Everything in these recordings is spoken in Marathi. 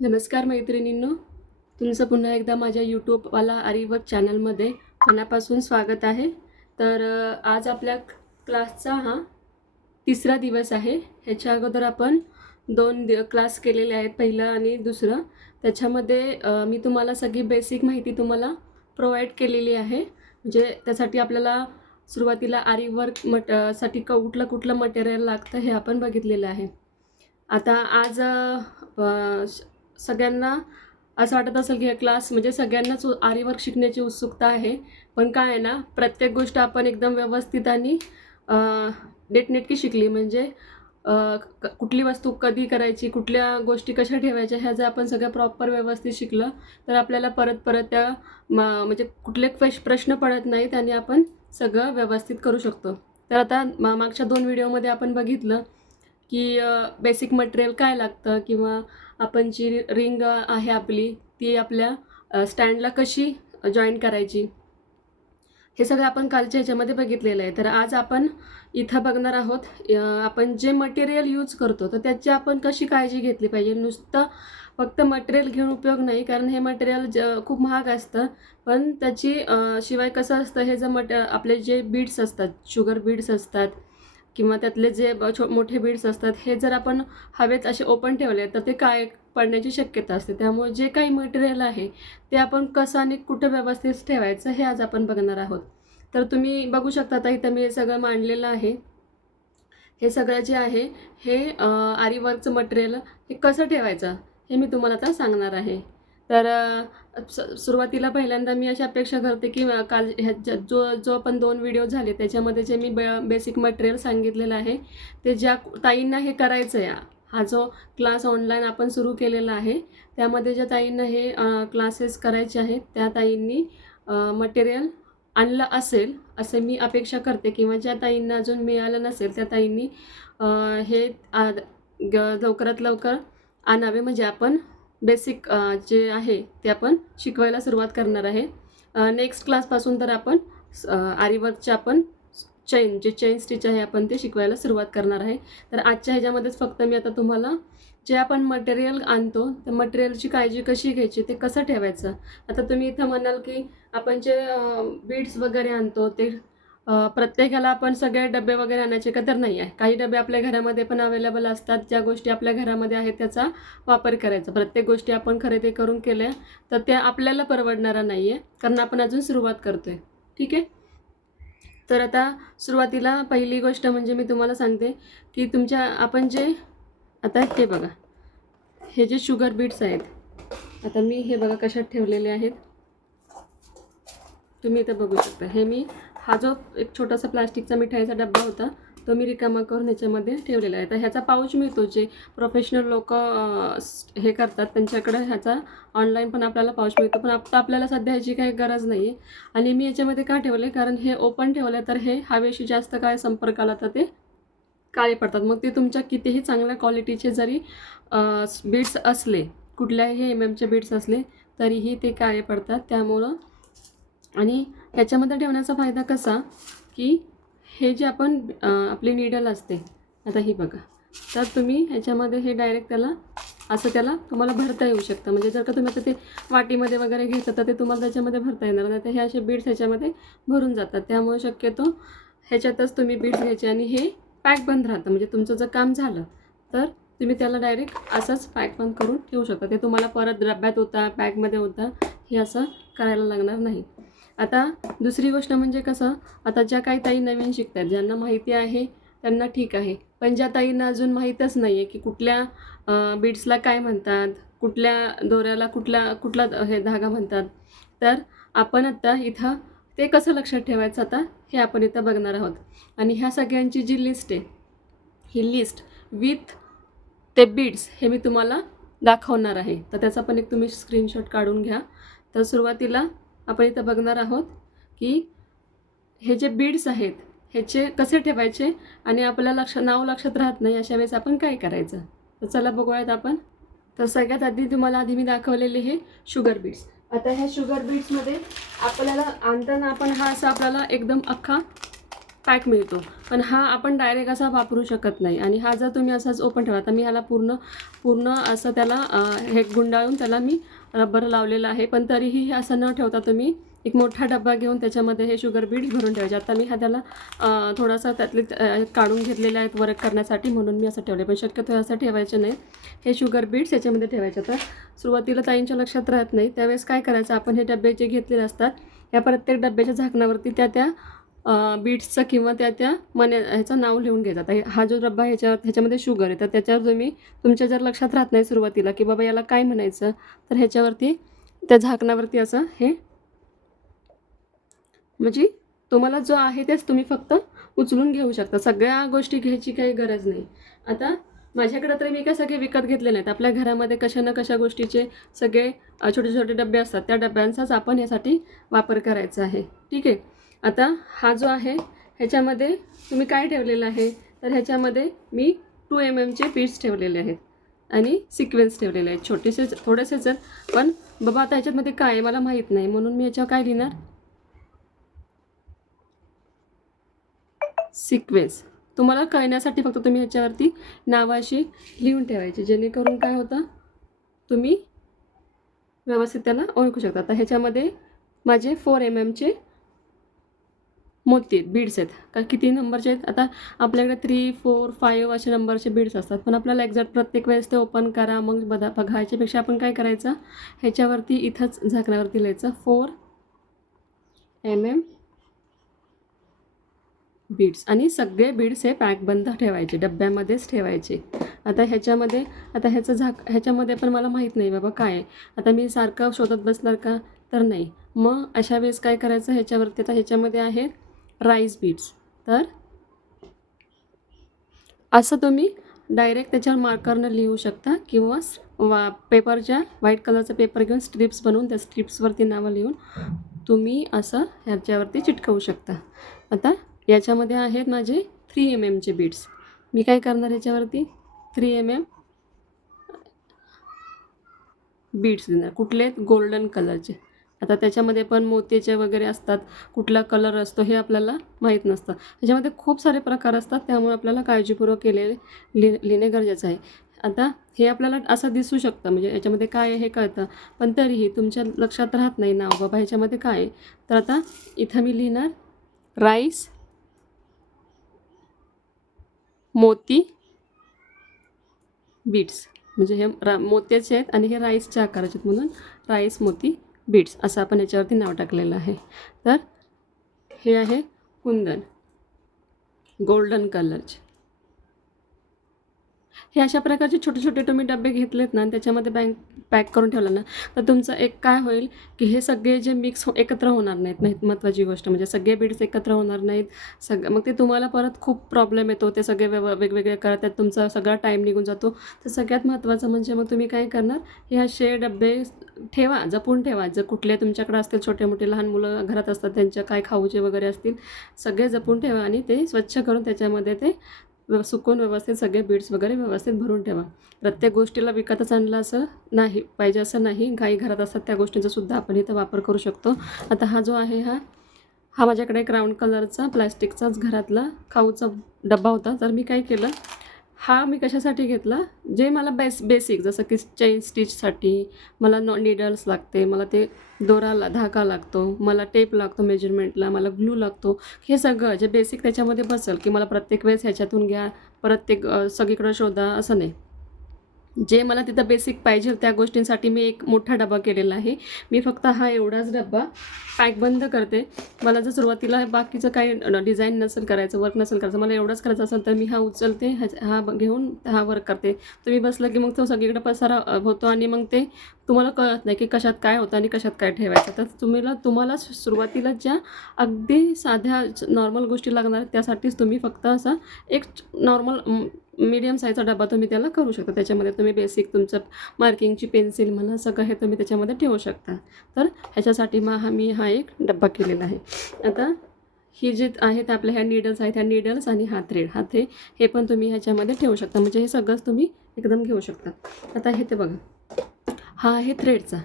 नमस्कार मैत्रिणींनो. तुमचं पुन्हा एकदा माझ्या यूट्यूबवाला आरिवर्क चॅनलमध्ये मनापासून स्वागत आहे. तर आज आपल्या क्लासचा हा तिसरा दिवस आहे. ह्याच्या अगोदर आपण दोन दि क्लास केलेले आहेत पहिलं आणि दुसरं. त्याच्यामध्ये मी तुम्हाला सगळी बेसिक माहिती तुम्हाला प्रोव्हाइड केलेली आहे. म्हणजे त्यासाठी आपल्याला सुरुवातीला आरिवर्क मटसाठी कुठलं कुठलं मटेरियल लागतं हे आपण बघितलेलं आहे. आता आज सगळ्यांना असं वाटत असेल की हे क्लास म्हणजे सगळ्यांनाच आरीवर्क शिकण्याची उत्सुकता आहे. पण काय आहे ना प्रत्येक गोष्ट आपण एकदम व्यवस्थित आणि नेटनेटकी शिकली. म्हणजे क- कुठली वस्तू कधी करायची कुठल्या गोष्टी कशा ठेवायच्या ह्या जर आपण सगळं प्रॉपर व्यवस्थित शिकलं तर आपल्याला परत परत त्या म म्हणजे कुठले क्वेश प्रश्न पडत नाहीत आणि आपण सगळं व्यवस्थित करू शकतो. तर आता मा मागच्या दोन व्हिडिओमध्ये आपण बघितलं की बेसिक मटेरियल काय लागतं किंवा आपण जी रिंग आहे आपली ती आपल्या स्टँडला कशी जॉईन करायची? हे सगळं आपण कालच्या ह्याच्यामध्ये बघितलेलं आहे. तर आज आपण इथं बघणार आहोत आपण जे मटेरियल यूज करतो तर त्याची आपण कशी काळजी घेतली पाहिजे? नुसतं फक्त मटेरियल घेऊन उपयोग नाही कारण हे मटेरियल ज खूप महाग असतं. पण त्याची शिवाय कसं असतं हे जर मट आपले जे बीड्स असतात शुगर बीड्स असतात किंवा त्यातले जे ब- छो मोठे बीड्स असतात हे जर आपण हवेत असे ओपन ठेवले तर ते काय पडण्याची शक्यता असते. त्यामुळे जे काही मटेरियल आहे ते आपण कसं आणि कुठं व्यवस्थित ठेवायचं हे आज आपण बघणार आहोत. तर तुम्ही बघू शकता आता इथं मी हे सगळं मांडलेलं आहे. हे सगळं जे आहे हे आरीवर्कचं मटेरियल हे कसं ठेवायचं हे मी तुम्हाला आता सांगणार आहे. तर सुरुवातीला पहिल्यांदा मी अशी अपेक्षा करते की काल ह्याच्या जो जो आपण दोन व्हिडिओ झाले त्याच्यामध्ये जे मी ब बेसिक मटेरियल सांगितलेलं आहे ते ज्या ताईंना हे करायचं आहे हा जो क्लास ऑनलाईन आपण सुरू केलेला आहे त्यामध्ये ज्या ताईंना हे क्लासेस करायचे आहेत त्या ताईंनी मटेरियल आणलं असेल असे मी अपेक्षा करते. किंवा ज्या ताईंना अजून मिळालं नसेल त्या ताईंनी हे ग- लवकरात लवकर आणावे. म्हणजे आपण बेसिक जे आहे ते आपण शिकवायला सुरुवात करणार आहे. नेक्स्ट क्लासपासून तर आपण आरीवर्कचे आपण चैन जे चैन स्टिच आहे आपण ते शिकवायला सुरुवात करणार आहे. तर आजच्या ह्याच्यामध्येच फक्त मी आता तुम्हाला जे आपण मटेरियल आणतो त्या मटेरियलची काळजी कशी घ्यायची ते कसं ठेवायचं? आता तुम्ही इथं म्हणाल की आपण जे बीड्स वगैरे आणतो ते प्रत्येकाला आपण सगळे डबे वगैरे आणायचे का तर नाही आहे. काही डबे आपल्या घरामध्ये पण अवेलेबल असतात. ज्या गोष्टी आपल्या घरामध्ये आहेत त्याचा वापर करायचा. प्रत्येक गोष्टी आपण खरेदी करून केल्या तर त्या आपल्याला परवडणारा नाही आहे कारण आपण अजून सुरुवात आहे ठीक आहे? तर आता सुरुवातीला पहिली गोष्ट म्हणजे मी तुम्हाला सांगते की तुमच्या आपण जे आता हे बघा. हे जे शुगर बीट्स आहेत. आता मी हे बघा कशात ठेवलेले आहेत. तुम्ही इथं बघू शकता. हे मी हा जो एक छोटासा प्लास्टिकचा मिठाईचा डब्बा होता तो मी रिकामा करून ह्याच्यामध्ये ठेवलेला आहे. तर ह्याचा पाऊच मिळतो जे प्रोफेशनल लोक हे करतात. त्यांच्याकडे ह्याचा ऑनलाईन पण आपल्याला पाऊच मिळतो. पण आता आपल्याला सध्या ह्याची काही गरज नाही आहे आणि मी याच्यामध्ये का ठेवले कारण हे ओपन ठेवलं तर हे हवेशी जास्त काय संपर्क आला तर ते काळे पडतात. मग ते तुमच्या कितीही चांगल्या क्वालिटीचे जरी बीड्स असले कुठल्याही एम एमचे बीड्स असले तरीही ते काळे पडतात. त्यामुळं आणि ह्याच्यामध्ये ठेवण्याचा फायदा कसा की हे जे आपण आपली निडल असते आता ही बघा. तर तुम्ही ह्याच्यामध्ये हे डायरेक्ट त्याला असं त्याला तुम्हाला भरता येऊ शकतं. म्हणजे जर का तुम्ही आता ते वाटीमध्ये वगैरे घेतलं तर ते तुम्हाला त्याच्यामध्ये भरता येणार नाही. तर हे असे बीड्स ह्याच्यामध्ये भरून जातात. त्यामुळे शक्यतो ह्याच्यातच तुम्ही बीड्स घ्यायचे आणि हे पॅक बंद राहतं. म्हणजे तुमचं जर काम झालं तर तुम्ही त्याला डायरेक्ट असंच पॅक बंद करून ठेवू शकता. ते तुम्हाला परत डब्यात होता पॅकमध्ये होता हे असं करायला लागणार नाही. आता दुसरी गोष्ट म्हणजे कसं आता ज्या काही ताई नवीन शिकतात ज्यांना माहिती आहे त्यांना ठीक आहे. पण ज्या ताईंना अजून माहीतच नाही आहे की कुठल्या बीड्सला काय म्हणतात कुठल्या दोऱ्याला कुठल्या कुठला द- हे धागा म्हणतात तर आपण आत्ता इथं ते कसं लक्षात ठेवायचं आता हे आपण इथं बघणार आहोत. आणि ह्या सगळ्यांची जी लिस्ट आहे ही लिस्ट विथ ते बीड्स हे मी तुम्हाला दाखवणार आहे. तर त्याचा पण एक तुम्ही स्क्रीनशॉट काढून घ्या. तर सुरुवातीला आपण इथं बघणार आहोत की हे जे बीड्स आहेत ह्याचे कसे ठेवायचे आणि आपल्या लक्ष नाव लक्षात राहत नाही अशा वेळेस आपण काय करायचं? तर चला बघूयात आपण. तर सगळ्यात आधी तुम्हाला आधी मी दाखवलेले हे शुगर बीड्स आता ह्या शुगर बीड्समध्ये आपल्याला आणताना आपण हा असा आपल्याला एकदम अख्खा पॅक मिळतो. पण हा आपण डायरेक्ट असा वापरू शकत नाही. आणि हा जर तुम्ही असाच ओपन ठेवा तर मी ह्याला पूर्ण पूर्ण असं त्याला हे गुंडाळून त्याला मी रबर लावलेलं आहे पण तरीही हे असं न ठेवता तुम्ही एक मोठा डब्बा घेऊन त्याच्यामध्ये हे शुगर बीड भरून ठेवायचे. आता मी हा त्याला थोडासा त्यातले काढून घेतलेले आहेत वर्क करण्यासाठी म्हणून मी असं ठेवले पण शक्यतो असं ठेवायचे नाही. हे शुगर बीड्स याच्यामध्ये ठेवायचे. तर सुरुवातीला ताईंच्या लक्षात राहत नाही. त्यावेळेस काय करायचं? आपण हे डबे जे घेतलेले असतात या प्रत्येक डब्याच्या झाकणावरती त्या त्या बीट्सचं किंवा त्या त्या मन्या ह्याचं नाव लिहून घ्यायचं आता हा जो डब्बा ह्याच्या ह्याच्यामध्ये शुगर आहे. तर त्याच्यावर तुम्ही तुमच्या जर लक्षात राहत नाही सुरुवातीला की बाबा याला काय म्हणायचं तर ह्याच्यावरती त्या झाकणावरती असं हे म्हणजे तुम्हाला जो आहे तेच तुम्ही फक्त उचलून घेऊ शकता. सगळ्या गोष्टी घ्यायची काही गरज नाही. आता माझ्याकडे तरी मी काय सगळे विकत घेतले नाहीत. आपल्या घरामध्ये कशा ना कशा गोष्टीचे सगळे छोटे छोटे डबे असतात. त्या डब्यांचाच आपण यासाठी वापर करायचा आहे. ठीक आहे? आता हा जो आहे ह्याच्यामध्ये तुम्ही काय ठेवलेलं आहे? तर ह्याच्यामध्ये मी टू एम एमचे पीट्स ठेवलेले आहेत आणि सिक्वेन्स ठेवलेले आहेत. छोटेसे थोडेसेच आहेत पण बाबा आता ह्याच्यामध्ये काय आहे मला माहीत नाही. म्हणून मी ह्याच्यावर काय लिहिणार? सिक्वेन्स तुम्हाला कळण्यासाठी फक्त तुम्ही ह्याच्यावरती नावाशी लिहून ठेवायची. जेणेकरून काय होतं? तुम्ही व्यवस्थित त्याला ओळखू शकता. आता ह्याच्यामध्ये माझे फोर एम एमचे मोती आहेत बीड्स आहेत. का किती नंबरचे आहेत. आता आपल्याकडे थ्री फोर फाईव्ह असे नंबरचे बीड्स असतात. पण आपल्याला एक्झॅक्ट प्रत्येक वेळेस ते ओपन करा. मग बघा बघायच्यापेक्षा आपण काय करायचं? ह्याच्यावरती इथंच झाकण्यावरती लिहायचं. फोर एम एम बीड्स आणि सगळे बीड्स हे पॅक बंद ठेवायचे. डब्यामध्येच ठेवायचे. आता ह्याच्यामध्ये आता ह्याचं झाक ह्याच्यामध्ये पण मला माहीत नाही बाबा काय आता मी सारखं शोधत बसणार का? तर नाही. मग अशा वेळेस काय करायचं? ह्याच्यावरती आता ह्याच्यामध्ये आहेत राईस बीट्स. तर असं तुम्ही डायरेक्ट त्याच्यावर मार्करनं लिहू शकता किंवा वा पेपरच्या व्हाईट कलरचा पेपर घेऊन स्ट्रिप्स बनवून त्या स्ट्रिप्सवरती नावं लिहून तुम्ही असं ह्याच्यावरती चिटकवू शकता. आता याच्यामध्ये आहेत माझे थ्री एम एमचे बीट्स मी काय करणार याच्यावरती थ्री एम एम बीट्स देणार. कुठले गोल्डन कलरचे आता त्याच्यामध्ये पण मोतीचे वगैरे असतात. कुठला कलर असतो हे आपल्याला माहीत नसतं. त्याच्यामध्ये खूप सारे प्रकार असतात. त्यामुळे आपल्याला काळजीपूर्वक केलेले लि लिहिणे गरजेचं आहे. आता हे आपल्याला असं दिसू शकतं. म्हणजे याच्यामध्ये काय आहे हे कळतं. पण तरीही तुमच्या लक्षात राहत नाही नाव बाबा ह्याच्यामध्ये काय आहे? तर आता इथं मी लिहिणार. राईस मोती बीट्स. म्हणजे हे रा मोत्याचे आहेत आणि हे राईसच्या आकाराचे आहेत म्हणून राईस मोती बीट्स असं आपण याच्यावरती नाव टाकलेलं आहे. तर हे आहे कुंदन. गोल्डन कलरचे हे अशा प्रकारचे छोटे छोटे तुम्ही डबे घेतलेत ना त्याच्यामध्ये बँक पॅक करून ठेवलं ना तर तुमचं एक काय होईल की हे सगळे जे मिक्स हो एकत्र होणार नाहीत नाही महत्त्वाची गोष्ट म्हणजे सगळे बीड्स एकत्र होणार नाहीत सग मग ते तुम्हाला परत खूप प्रॉब्लेम येतो ते सगळे वेव वेगवेगळे करत आहेत तुमचा सगळा टाईम निघून जातो. तर सगळ्यात महत्त्वाचं म्हणजे मग तुम्ही काय करणार हे असे डबे ठेवा जपून ठेवा. जर कुठले तुमच्याकडे असतील छोटे मोठे लहान मुलं घरात असतात त्यांच्या काय खाऊचे वगैरे असतील सगळे जपून ठेवा आणि ते स्वच्छ करून त्याच्यामध्ये ते व्यव सुकून व्यवस्थित सगळे बीड्स वगैरे व्यवस्थित भरून ठेवा. प्रत्येक गोष्टीला विकतच आणलं असं नाही पाहिजे असं नाही. काही घरात असतात त्या गोष्टींचा सुद्धा आपण इथं वापर करू शकतो. आता हा जो आहे हा हा माझ्याकडे एक राऊंड कलरचा प्लॅस्टिकचाच घरातला खाऊचा डब्बा होता. तर मी काय केलं हा मी कशासाठी घेतला? जे मला बेस बेसिक जसं की चेन स्टिचसाठी मला नॉ निडल्स लागते मला ते दोराला धागा लागतो मला टेप लागतो मेजरमेंटला मला ग्लू लागतो. हे सगळं जे बेसिक त्याच्यामध्ये बसेल की मला प्रत्येक वेळेस ह्याच्यातून घ्या प्रत्येक सगळीकडं शोधा असं नाही. जे मला तिथं बेसिक पाहिजे त्या गोष्टींसाठी मी एक मोठा डबा केलेला आहे. मी फक्त हा एवढाच डबा पॅक बंद करते. मला जर सुरुवातीला बाकीचं काही डिझाईन नसेल करायचं वर्क नसेल करायचं मला एवढंच करायचं असेल तर मी हा उचलते हा घेऊन हा वर्क करते. तुम्ही बसलं की मग तो सगळीकडे पसारा होतो आणि मग ते तुम्हाला कळत नाही की कशात काय होतं आणि कशात काय ठेवायचं. तर तुम्हाला तुम्हाला सुरुवातीला ज्या अगदी साध्या नॉर्मल गोष्टी लागणार त्यासाठीच तुम्ही फक्त असा एक नॉर्मल मीडियम साईजचा डबा तुम्ही त्याला करू शकता. त्याच्यामध्ये तुम्ही बेसिक तुमचं मार्किंगची पेन्सिल म्हणा सगळं हे तुम्ही त्याच्यामध्ये ठेवू शकता. तर ह्याच्यासाठी मग हा मी हा एक डब्बा केलेला आहे. आता ही जे आहेत आपल्या ह्या नीडल्स आहेत ह्या नीडल्स आणि हा थ्रेड हा थ्रेड हे पण तुम्ही ह्याच्यामध्ये ठेवू शकता. म्हणजे हे सगळंच तुम्ही एकदम घेऊ शकता. आता हे ते बघा. हा आहे थ्रेडचा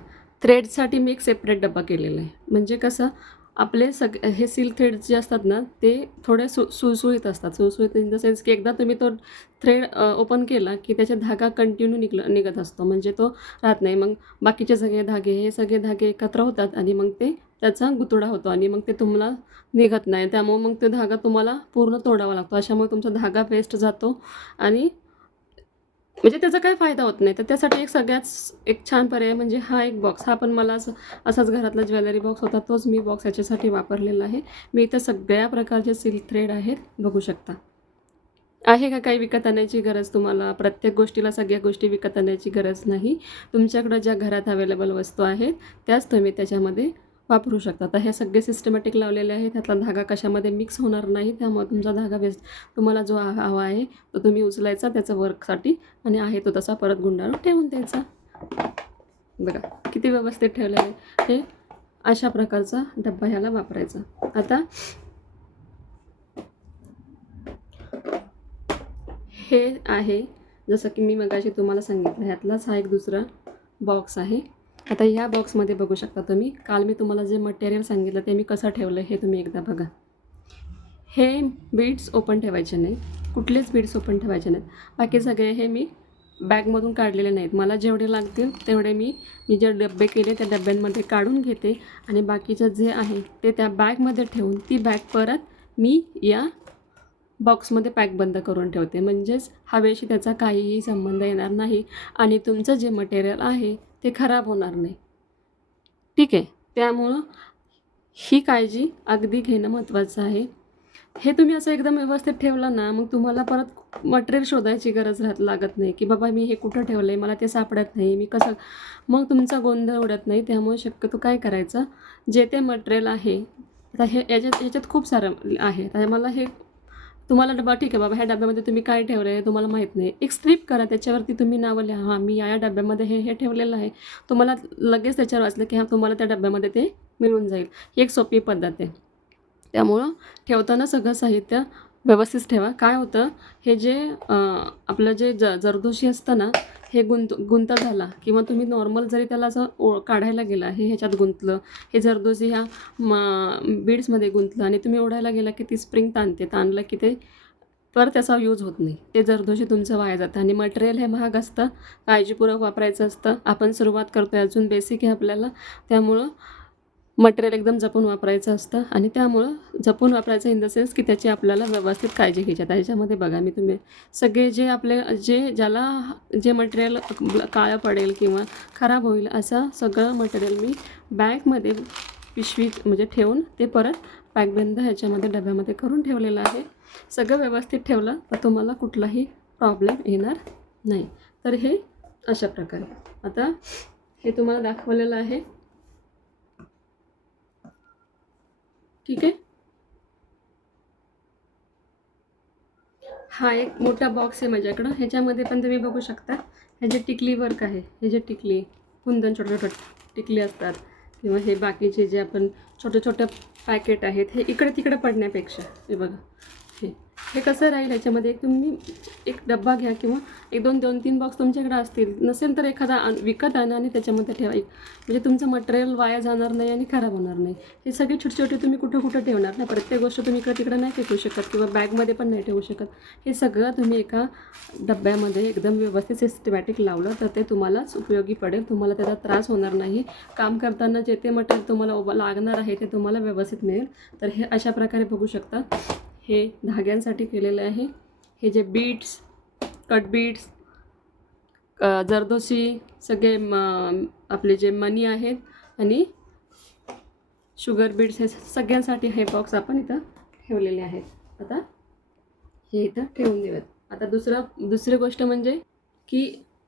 थ्रेडसाठी मी एक सेपरेट डबा केलेला आहे. म्हणजे कसं? आपले सग हे सिल्क थ्रेड जे असतात ना ते थोडे सु सुळसुळीत असतात. सुळसुळीत इन द सेन्स की एकदा तुम्ही तो थ्रेड ओपन केला की त्याचा धागा कंटिन्यू निघलं निघत असतो. म्हणजे तो राहत नाही. मग बाकीचे सगळे धागे हे सगळे धागे एकत्र होतात आणि मग ते त्याचा गुतुडा होतो आणि मग ते तुम्हाला निघत नाही. त्यामुळे मग ते धागा तुम्हाला पूर्ण तोडावा लागतो. अशामुळे तुमचा धागा वेस्ट जातो आणि म्हणजे त्याचा काही फायदा होत नाही. तर त्यासाठी एक सगळ्याच एक छान पर्याय म्हणजे हा एक बॉक्स हा पण मला असं असाच घरातला ज्वेलरी बॉक्स होता. तोच मी बॉक्स याच्यासाठी वापरलेला आहे. मी इथं सगळ्या प्रकारचे सिल्क थ्रेड आहेत. बघू शकता. आहे का काही विकत आणायची गरज तुम्हाला? प्रत्येक गोष्टीला सगळ्या गोष्टी विकत आणायची गरज नाही. तुमच्याकडं ज्या घरात अवेलेबल वस्तू आहेत त्याच तुम्ही त्याच्यामध्ये वापरू शकता. तर हे सगळे सिस्टमॅटिक लावलेले आहेत. त्यातला धागा कशामध्ये मिक्स होणार नाही. त्यामुळे तुमचा धागा वेस्ट तुम्हाला जो हा- हवा आहे तो तुम्ही उचलायचा त्याचा वर्कसाठी आणि आहे तो तसा परत गुंडाळून ठेवून द्यायचा. बघा किती व्यवस्थित ठेवलं आहे. हे अशा प्रकारचा डब्बा ह्याला वापरायचा. आता हे आहे जसं की मी मगाशी तुम्हाला सांगितलं ह्यातलाच हा एक दुसरा बॉक्स आहे. आता ह्या बॉक्समध्ये बघू शकता तुम्ही. काल मी तुम्हाला जे मटेरियल सांगितलं ते मी कसं ठेवलं हे तुम्ही एकदा बघा. हे बीड्स ओपन ठेवायचे नाही कुठलेच बीड्स ओपन ठेवायचे नाहीत. बाकी सगळे हे मी बॅगमधून काढलेले नाहीत. मला जेवढे लागतील तेवढे मी मी जे डबे केले त्या डब्यांमध्ये काढून घेते. आणि बाकीचं जे आहे ते त्या बॅगमध्ये ठेवून ती बॅग परत मी या बॉक्समध्ये पॅक बंद करून ठेवते. म्हणजेच हवेशी त्याचा काहीही संबंध येणार नाही. आणि तुमचं जे मटेरियल आहे ते खराब होणार नाही. ठीक आहे. त्यामुळं ही काळजी अगदी घेणं महत्त्वाचं आहे. हे तुम्ही असं एकदम व्यवस्थित ठेवलं ना मग तुम्हाला परत मटेरियल शोधायची गरज राहत लागत नाही की बाबा मी हे कुठं ठेवलं आहे मला ते सापडत नाही मी कसं मग तुमचा गोंधळ उडत नाही. त्यामुळे शक्यतो काय करायचं? जे ते मटेरियल आहे आता हे याच्यात याच्यात खूप सारं आहे. तर मला हे तुम्हाला डबा ठीक आहे बाबा ह्या डब्यामध्ये तुम्ही काय ठेवलं आहे तुम्हाला माहीत नाही. एक स्ट्रीप करा त्याच्यावरती तुम्ही नावं लिहा. हां मी या या डब्यामध्ये हे हे ठेवलेलं आहे. तुम्हाला लगेच त्याच्यावर वाचलं की हां तुम्हाला त्या डब्यामध्ये ते मिळून जाईल. ही एक सोपी पद्धत आहे. त्यामुळं ठेवताना सगळं साहित्य व्यवस्थित ठेवा. काय होतं हे जे आपलं जे ज जरदोशी असतं ना हे गुंत गुंता झाला किंवा तुम्ही नॉर्मल जरी त्याला असं ओ काढायला गेला हे ह्याच्यात गुंतलं हे जरदोशी ह्या म बीड्समध्ये गुंतलं आणि तुम्ही ओढायला गेला की ती स्प्रिंग ताणते ताणलं की ते पर त्याचा यूज होत नाही. ते जरदोशी तुमचं वाया जातं आणि मटेरियल हे महाग असतं काळजीपूर्वक वापरायचं असतं. आपण सुरुवात करतो आहे अजून बेसिक आहे आपल्याला त्यामुळं मटेरियल एकदम जपून वापरायचं असतं आणि त्यामुळं जपून वापरायचं इन द सेन्स की त्याची आपल्याला व्यवस्थित काळजी घ्यायची आता ह्याच्यामध्ये बघा मी तुम्ही सगळे जे आपले जे ज्याला जे मटेरियल काळं पडेल किंवा खराब होईल असं सगळं मटेरियल मी बॅगमध्ये पिशवीत म्हणजे ठेवून ते परत पॅकबंद ह्याच्यामध्ये डब्यामध्ये करून ठेवलेलं आहे. सगळं व्यवस्थित ठेवलं तर तुम्हाला कुठलाही प्रॉब्लेम येणार नाही. तर हे अशा प्रकारे. आता हे तुम्हाला दाखवलेलं आहे. ठीक आहे हा एक मोठा बॉक्स आहे माझ्याकडं. ह्याच्यामध्ये पण तुम्ही बघू शकता. हे जे टिकली वर्क आहे हे जे टिकली कुंदन छोटे छोटे टिकली असतात किंवा हे बाकीचे जे आपण छोटे छोटे पॅकेट आहेत हे इकडे तिकडे पडण्यापेक्षा हे बघा. हे कसं राहील याच्यामध्ये एक तुम्ही एक डब्बा घ्या किंवा एक दोन दोन तीन बॉक्स तुमच्याकडे असतील. नसेल तर एखादा आण- विकत आणा आणि त्याच्यामध्ये ठेवा. एक म्हणजे तुमचं मटेरियल वाया जाणार नाही आणि खराब होणार नाही. हे सगळे छोटे छोटे तुम्ही कुठं कुठं ठेवणार ना प्रत्येक गोष्ट तुम्ही इकडं तिकडं नाही फेकू शकत किंवा बॅगमध्ये पण नाही ठेवू शकत. हे सगळं तुम्ही एका डब्यामध्ये एकदम व्यवस्थित सिस्टमॅटिक लावलं तर ते तुम्हालाच उपयोगी पडेल. तुम्हाला त्याचा त्रास होणार नाही. काम करताना जे ते मटेरियल तुम्हाला लागणार आहे ते तुम्हाला व्यवस्थित मिळेल. तर हे अशा प्रकारे बघू शकता. हे धाग्यांसाठी केलेलं आहे. हे जे बीट्स कट बीट्स जरदोशी सगळे म आपले जे मनी आहेत आणि शुगर बीट्स हे सगळ्यांसाठी हे बॉक्स आपण इथं ठेवलेले आहेत. आता हे इथं ठेवून देऊयात. आता दुसरं दुसरी गोष्ट म्हणजे की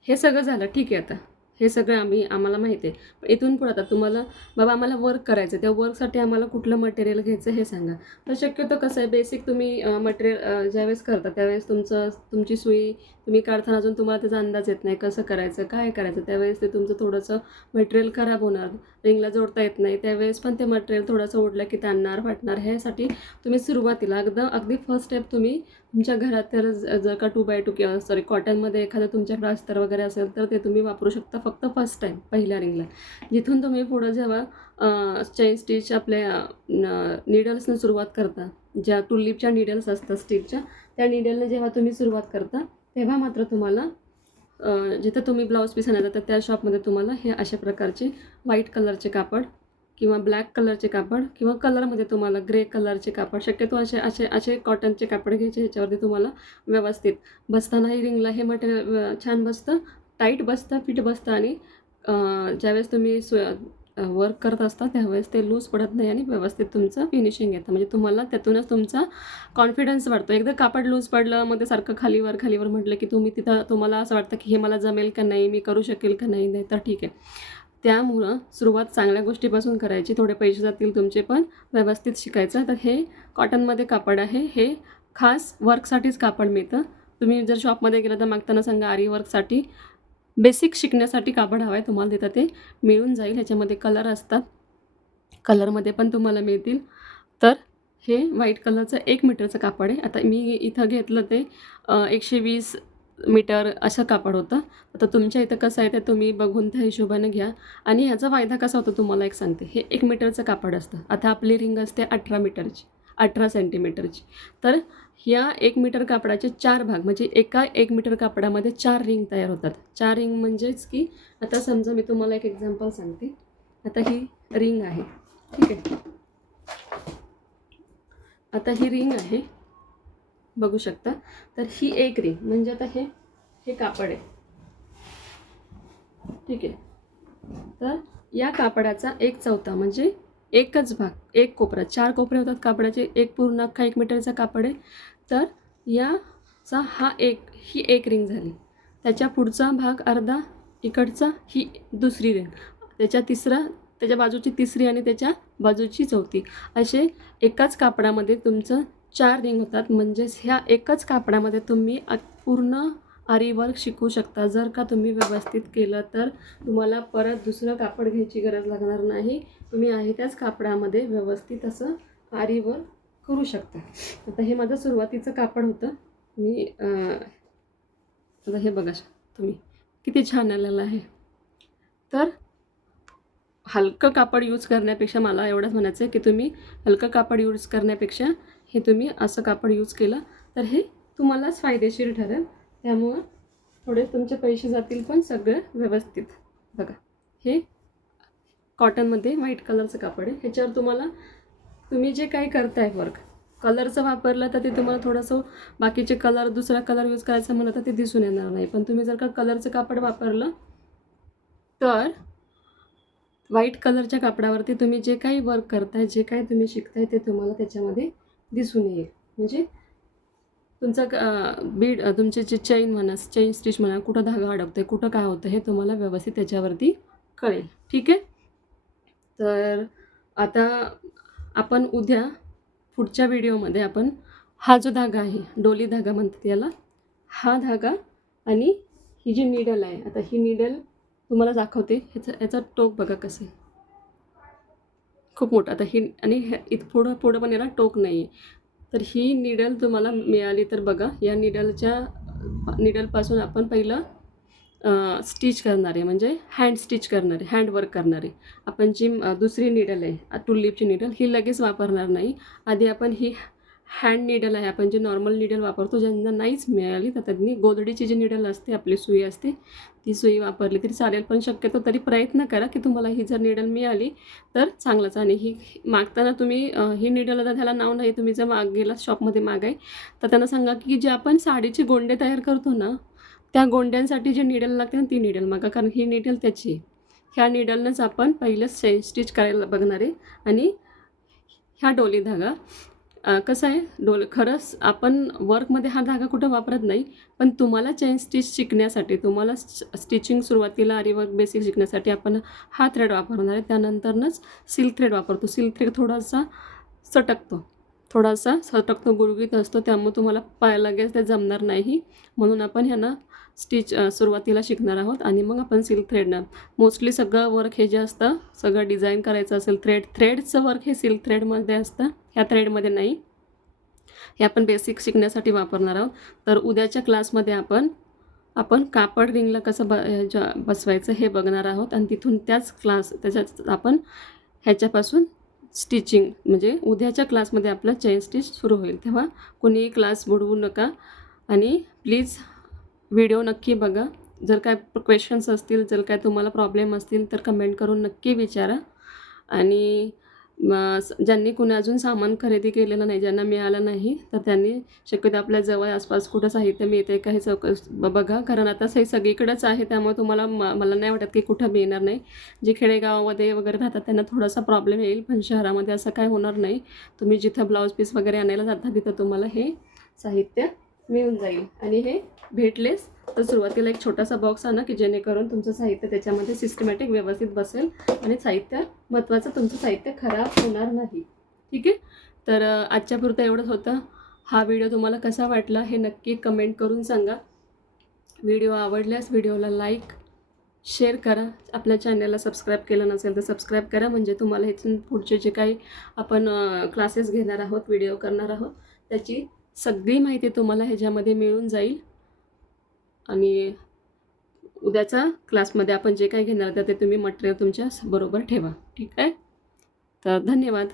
हे सगळं झालं. ठीक आहे आता. हे सगळं आम्ही आम्हाला माहिती आहे. पण इथून पुढे आता तुम्हाला बाबा आम्हाला वर्क करायचं त्या वर्कसाठी आम्हाला कुठलं मटेरियल घ्यायचं हे सांगा. तर शक्यतो कसं आहे बेसिक तुम्ही मटेरियल ज्यावेळेस करता त्यावेळेस तुमचं तुमची सुई तुम्ही काढताना अजून तुम्हाला त्याचा अंदाज येत नाही कसं करायचं काय करायचं. त्यावेळेस ते तुमचं थोडंसं मटेरियल खराब होणार रिंगला जोडता येत नाही. त्यावेळेस पण ते मटेरियल थोडंसं ओढलं की ताणणार फाटणार ह्यासाठी तुम्ही सुरुवातीला अगदी अगदी फर्स्ट स्टेप तुम्ही तुमच्या घरात तर जर का टू बाय टू किंवा सॉरी कॉटनमध्ये एखादं तुमच्याकडे अस्तर वगैरे असेल तर ते तुम्ही वापरू शकता फक्त फर्स्ट टाईम पहिल्या रिंगला जिथून तुम्ही पुढं जेव्हा चेन स्टिच आपल्या निडल्सनं सुरुवात करता ज्या टुलिपच्या निडल्स असतात स्टिकच्या त्या निडलनं जेव्हा तुम्ही सुरुवात करता तेव्हा मात्र तुम्हाला जिथं तुम्ही ब्लाऊज पीस आणता तर त्या शॉपमध्ये तुम्हाला हे अशा प्रकारचे व्हाईट कलरचे कापड किंवा ब्लॅक कलरचे कापड किंवा कलरमध्ये तुम्हाला ग्रे कलरचे कापड शक्यतो असे असे असे कॉटनचे कापड घ्यायचे ह्याच्यावरती तुम्हाला व्यवस्थित बसतानाही रिंगला हे मटेरियल छान बसतं टाईट बसतं फिट बसतं आणि ज्यावेळेस तुम्ही स्व वर्क करत असता त्यावेळेस ते लूज पडत नाही आणि व्यवस्थित तुमचं फिनिशिंग येतं. म्हणजे तुम्हाला त्यातूनच तुमचा कॉन्फिडन्स वाढतो. एकदा कापड लूज पडलं मग ते सारखं खालीवर खालीवर म्हटलं की तुम्ही तिथं तुम्हाला असं वाटतं की हे मला जमेल का नाही मी करू शकेल का नाही नाही तर ठीक आहे. त्यामुळं सुरुवात चांगल्या गोष्टीपासून करायची. थोडे पैसे जातील तुमचे पण व्यवस्थित शिकायचं. तर हे कॉटनमध्ये कापड आहे. हे खास वर्कसाठीच कापड मिळतं. तुम्ही जर शॉपमध्ये गेलं तर मागताना सांगा आरी वर्कसाठी बेसिक शिकण्यासाठी कापड हवं आहे तुम्हाला तिथं ते. मिळून जाईल ह्याच्यामध्ये कलर असतात. कलरमध्ये पण तुम्हाला मिळतील. तर हे व्हाईट कलरचं एक मीटरचं कापड आहे. आता मी इथं घेतलं ते एकशे वीस मीटर असं कापड होतं. आता तुमच्या इथं कसं आहे ते तुम्ही बघून त्या हिशोबाने घ्या. आणि ह्याचा फायदा कसा होतो तुम्हाला एक सांगते. हे एक मीटरचं कापड असतं. आता आपली रिंग असते अठरा मीटरची. अठरा सेंटीमीटरची तर ह्या एक मीटर कापडाचे चार भाग म्हणजे एका एक मीटर कापडामध्ये चार रिंग तयार होतात. चार रिंग म्हणजेच की आता समजा मी तुम्हाला एक एक्झाम्पल सांगते. आता ही रिंग आहे. ठीक आहे? आता ही रिंग आहे. बघू शकता? तर ही एक रिंग म्हणजे आता हे हे कापड आहे. ठीक आहे? तर या कापडाचा एक चौथा म्हणजे एकच भाग एक कोपरा. चार कोपरे होतात कापडाचे एक पूर्ण अख्खा एक मीटरचा कापड आहे. तर याचा हा एक ही एक रिंग झाली. त्याच्या पुढचा भाग अर्धा इकडचा ही दुसरी रिंग. त्याच्या तिसरा त्याच्या बाजूची तिसरी आणि त्याच्या बाजूची चौथी. असे एकाच कापडामध्ये तुमचं चार रिंग होतात. म्हणजेच ह्या एकाच कापडामध्ये तुम्ही पूर्ण आरीवर्क शिकू शकता. जर का तुम्ही व्यवस्थित केलं तर तुम्हाला परत दुसरं कापड घ्यायची गरज लागणार नाही. तुम्ही आहे त्याच कापडामध्ये व्यवस्थित असं आरीवर करू शकता. आता हे माझं सुरुवातीचं कापड होतं. मी आता हे बघा तुम्ही. किती छान आलेलं आहे. तर हलकं कापड यूज करण्यापेक्षा मला एवढंच म्हणायचं आहे की तुम्ही हलकं कापड यूज करण्यापेक्षा हे तुम्ही असं कापड यूज केलं तर हे तुम्हालाच फायदेशीर ठरेल. त्यामुळं थोडे तुमचे पैसे जातील पण सगळं व्यवस्थित. बघा. हे कॉटनमध्ये व्हाईट कलरचं कापड आहे. ह्याच्यावर तुम्हाला तुम्ही जे काही करताय वर्क कलरचं वापरलं तर ते तुम्हाला थोडंसं बाकीचे कलर दुसरा कलर यूज करायचं म्हणलं तर ते दिसून येणार नाही. पण तुम्ही जर का कलरचं कापड वापरलं तर व्हाईट कलरच्या कापडावरती तुम्ही जे काही वर्क करताय जे काही तुम्ही शिकताय ते तुम्हाला त्याच्यामध्ये दिसून येईल. म्हणजे तुमचं बीड तुमचे जे चैन म्हणा चैन स्टिच म्हणा कुठं धागा अडकतोय कुठं काय होतं हे तुम्हाला व्यवस्थित त्याच्यावरती कळेल. ठीक आहे? तर आता आपण उद्या पुढच्या व्हिडिओमध्ये आपण हा जो धागा आहे डोली धागा म्हणतात याला हा धागा आणि ही जी निडल आहे आता ही निडल तुम्हाला दाखवते ह्याचं याचा टोक बघा कसं आहे. खूप मोठं आता ही आणि ह्या- इथं पुढं पुढं पण याला टोक नाही आहे तर ही निडल तुम्हाला मिळाली तर बघा या निडलच्या निडलपासून आपण पहिलं स्टिच करणार आहे म्हणजे हँड स्टिच करणार आहे करणारे करणार. आहे आपण जी दुसरी निडल आहे टुलिपची निडल ही लगेच वापरणार नाही. आधी आपण ही हँड निडल आहे आपण जे नॉर्मल निडल वापरतो ज्यांना नाहीच मिळाली तर त्यांनी गोदडीची जी निडल असते आपली सुई असते ती सुई वापरली तरी चालेल. पण शक्यतो तरी प्रयत्न करा की तुम्हाला ही जर निडल मिळाली तर चांगलंच. आणि ही मागताना तुम्ही ही निडल आता त्याला नाव नाही तुम्ही जर माग गेला शॉपमध्ये मागाय तर त्यांना सांगा की जे आपण साडीचे गोंडे तयार करतो ना त्या गोंड्यांसाठी जे निडल लागते ना ती निडल मागा. कारण ही निडल त्याची आहे. ह्या निडलनंच आपण पहिलं से स्टिच करायला बघणार आहे. आणि ह्या डोली धागा कसं आहे? डोल खरंच आपण वर्कमध्ये हा धागा कुठं वापरत नाही. पण तुम्हाला चेन स्टिच शिकण्यासाठी तुम्हाला स्टिचिंग सुरुवातीला आरी वर्क बेसिक शिकण्यासाठी आपण हा थ्रेड वापरणार आहे. त्यानंतरनंच सिल्क थ्रेड वापरतो. सिल्क थ्रेड थोडासा सटकतो. थोडासा सटकतो गुळगुळीत असतो. त्यामुळे तुम्हाला पाय लगेच ते जमणार नाही. म्हणून आपण ह्यांना स्टिच सुरुवातीला शिकणार आहोत आणि मग आपण सिल्क थ्रेडनं मोस्टली सगळं वर्क हे जे असतं सगळं डिझाईन करायचं असेल थ्रेड थ्रेडचं वर्क हे सिल्क थ्रेडमध्ये असतं ह्या थ्रेडमध्ये नाही. हे आपण बेसिक शिकण्यासाठी वापरणार आहोत. तर उद्याच्या क्लासमध्ये आपण आपण कापड रिंगला कसं ब बसवायचं हे बघणार आहोत आणि तिथून त्याच क्लास त्याच्यात आपण ह्याच्यापासून स्टिचिंग म्हणजे उद्याच्या क्लासमध्ये आपलं चेन स्टिच सुरू होईल. तेव्हा कोणीही क्लास बुडवू नका आणि प्लीज व्हिडिओ नक्की बघा. जर काय क्वेश्चन्स असतील जर काय तुम्हाला प्रॉब्लेम असतील तर कमेंट करून नक्की विचारा. आणि म, ज्यांनी कुणी अजून सामान खरेदी केलेलं नाही ज्यांना मिळालं नाही तर त्यांनी शक्यतो आपल्या जवळ आसपास कुठं साहित्य मिळते हे चौकस बघा. कारण आता हे सगळीकडेच आहे त्यामुळे तुम्हाला म मला नाही वाटत की कुठं मिळणार नाही. जे खेडेगावामध्ये वगैरे राहतात त्यांना थोडासा प्रॉब्लेम येईल पण शहरामध्ये असं काय होणार नाही. तुम्ही जिथं ब्लाऊज पीस वगैरे आणायला जाता तिथं तुम्हाला हे साहित्य मिळून जाईल. आणि हे भेटलेच तर सुरुवातीला एक छोटासा बॉक्स आणा की जेणेकरून तुमचं साहित्य त्याच्यामध्ये सिस्टमॅटिक व्यवस्थित बसेल आणि साहित्य महत्त्वाचं तुमचं साहित्य खराब होणार नाही. ठीक आहे? तर आजच्यापुरतं आजच्या पुरतं एवढंच होतं. हा व्हिडिओ तुम्हाला कसा वाटला हे नक्की कमेंट करून सांगा. व्हिडिओ आवडल्यास व्हिडिओला लाईक शेअर करा. आपल्या चॅनलला सबस्क्राईब केलं नसेल तर सबस्क्राईब करा. म्हणजे तुम्हाला इथून पुढचे जे काही आपण क्लासेस घेणार आहोत व्हिडिओ करणार आहोत त्याची सगळी माहिती तुम्हाला ह्याच्यामध्ये मिळून जाईल. आणि उद्याचा क्लासमध्ये आपण जे काही घेणार तर ते तुम्ही मटेरियल तुमच्या बरोबर ठेवा. ठीक आहे? तर धन्यवाद.